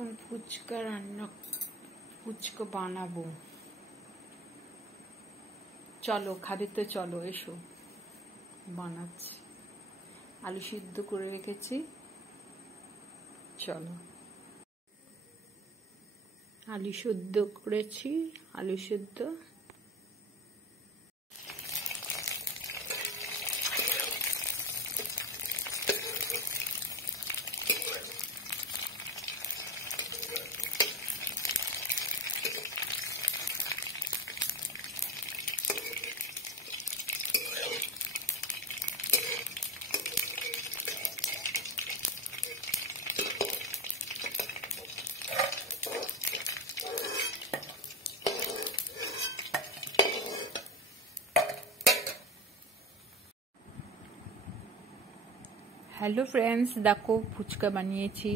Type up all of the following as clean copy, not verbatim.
এখন ফুচকা বানাবো। চলো খাবে তো, চলো এসো বানাচ্ছি। আলু সিদ্ধ করে রেখেছি, চলো। আলু সিদ্ধ করেছি, আলু সিদ্ধ। হ্যালো ফ্রেন্ডস, দেখো ফুচকা বানিয়েছি।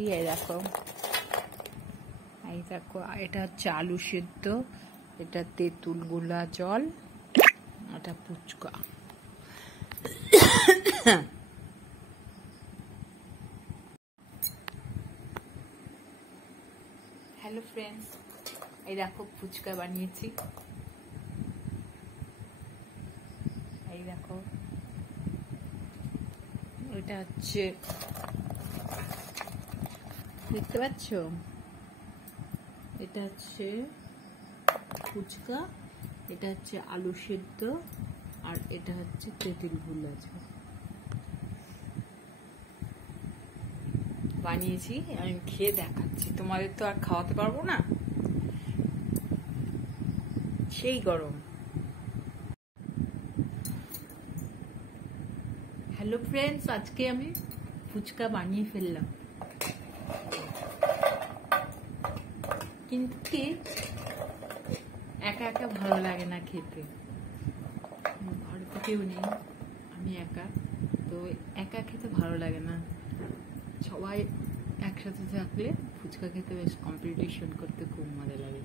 এই দেখো এটা হচ্ছে আলু সিদ্ধ, এটা তেঁতুল গোলা জল, এটা ফুচকা। হ্যালো ফ্রেন্ডস, এই দেখো ফুচকা বানিয়েছি। এই দেখো এটা হচ্ছে, দেখতে পাচ্ছ, এটা হচ্ছে ফুচকা, এটা হচ্ছে আলু সিদ্ধ, আর এটা হচ্ছে তেঁতুল গোলা জল বানিয়েছি। আমি খেয়ে দেখাচ্ছি, তোমাদের তো আর খাওয়াতে পারবো না, সেই গরম। হ্যালো ফ্রেন্ডস, আজকে আমি ফুচকা বানিয়ে ফেললাম, কিন্তু একা একা ভালো লাগে না খেতে। ঘরে তো কেউ নেই, আমি একা, তো একা খেতে ভালো লাগে না। সবাই একসাথে থাকলে ফুচকা খেতে বেশ কম্পিটিশন করতে খুব মজা লাগে।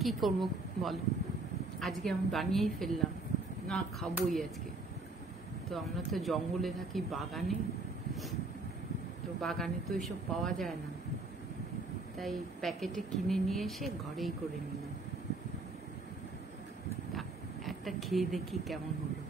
কি করবো বলো, আজকে আমি বানিয়েই ফেললাম, না খাবোই আজকে। তো আমরা তো জঙ্গলে থাকি, বাগানে, তো বাগানে তো এইসব পাওয়া যায় না, তাই প্যাকেটে কিনে নিয়ে এসে ঘরেই করে নিলাম। একটা খেয়ে দেখি কেমন হলো।